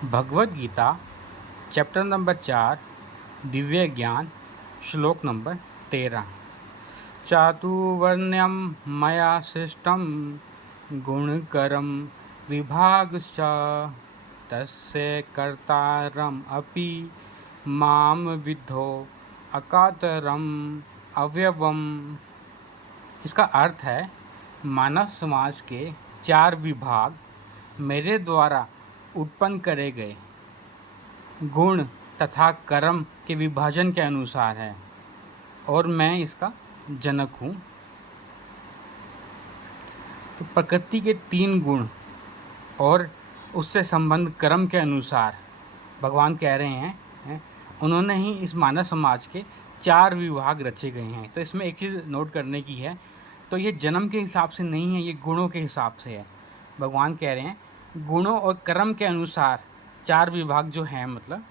Bhagavad Gita chapter number 4 Divya ज्ञान श्लोक number 13। चातुर्वर्ण्यं मया सृष्टं गुणकरं विभागश्च तस्य कर्तारम् अपि माम विद्धो अकातरम अव्यवम। इसका अर्थ है, मानव समाज के 4 विभाग मेरे द्वारा उत्पन्न करे गए गुण तथा कर्म के विभाजन के अनुसार है और मैं इसका जनक हूँ। तो प्रकृति के 3 गुण और उससे संबंध कर्म के अनुसार भगवान कह रहे हैं उन्होंने ही इस मानव समाज के 4 विभाग रचे गए हैं। तो इसमें एक चीज़ नोट करने की है, तो ये जन्म के हिसाब से नहीं है, ये गुणों के हिसाब से है। भगवान कह रहे हैं गुणों और कर्म के अनुसार 4 विभाग जो हैं, मतलब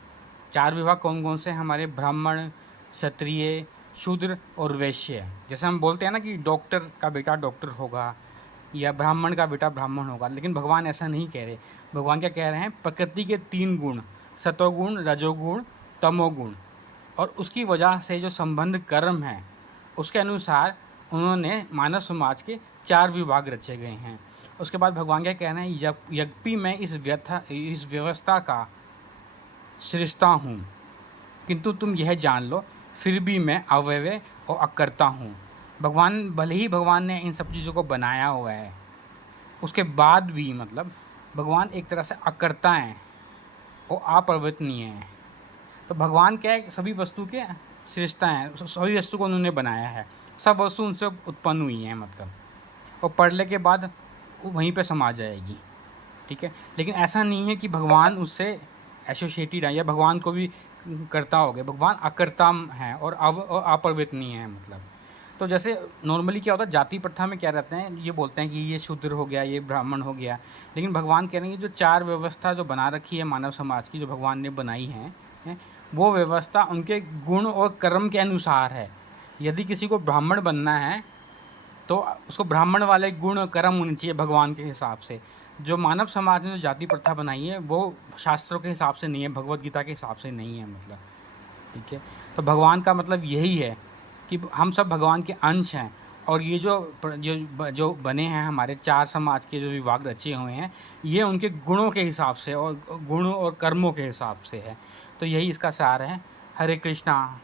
4 विभाग कौन कौन से हैं हमारे? ब्राह्मण, क्षत्रिय, शूद्र और वैश्य। जैसे हम बोलते हैं ना कि डॉक्टर का बेटा डॉक्टर होगा या ब्राह्मण का बेटा ब्राह्मण होगा, लेकिन भगवान ऐसा नहीं कह रहे। भगवान क्या कह रहे हैं? प्रकृति के 3 गुण, सतोगुण, रजोगुण, तमोगुण, और उसकी वजह से जो संबंध कर्म है उसके अनुसार उन्होंने मानव समाज के 4 विभाग रचे गए हैं। उसके बाद भगवान क्या कह रहे हैं? यद्यपि मैं इस व्यवस्था का सृष्टा हूँ, किंतु तुम यह जान लो फिर भी मैं अव्यय और अकर्ता हूँ। भले ही भगवान ने इन सब चीज़ों को बनाया हुआ है, उसके बाद भी मतलब भगवान एक तरह से अकर्ता हैं और अपरिवर्तनीय हैं। तो भगवान क्या है? सभी वस्तु के सृष्टा हैं, सभी वस्तु को उन्होंने बनाया है, सब वस्तु उनसे उत्पन्न हुई हैं मतलब, और पढ़ने के बाद वहीं पे समा जाएगी, ठीक है। लेकिन ऐसा नहीं है कि भगवान उससे एसोसिएटेड है या भगवान को भी करता हो गया। भगवान अकर्ता हैं और अपरिवर्तनीय हैं मतलब। तो जैसे नॉर्मली क्या होता है, जाति प्रथा में क्या रहते हैं, ये बोलते हैं कि ये शूद्र हो गया, ये ब्राह्मण हो गया, लेकिन भगवान कह रहे हैं जो 4 व्यवस्था जो बना रखी है मानव समाज की, जो भगवान ने बनाई है वो व्यवस्था उनके गुण और कर्म के अनुसार है। यदि किसी को ब्राह्मण बनना है तो उसको ब्राह्मण वाले गुण और कर्म होने चाहिए भगवान के हिसाब से। जो मानव समाज ने जो जाति प्रथा बनाई है वो शास्त्रों के हिसाब से नहीं है, भगवद गीता के हिसाब से नहीं है मतलब, ठीक है। तो भगवान का मतलब यही है कि हम सब भगवान के अंश हैं, और ये जो बने हैं हमारे 4 समाज के जो विभाग रचे हुए हैं, ये उनके गुणों के हिसाब से और गुणों और कर्मों के हिसाब से है। तो यही इसका सार है। हरे कृष्णा।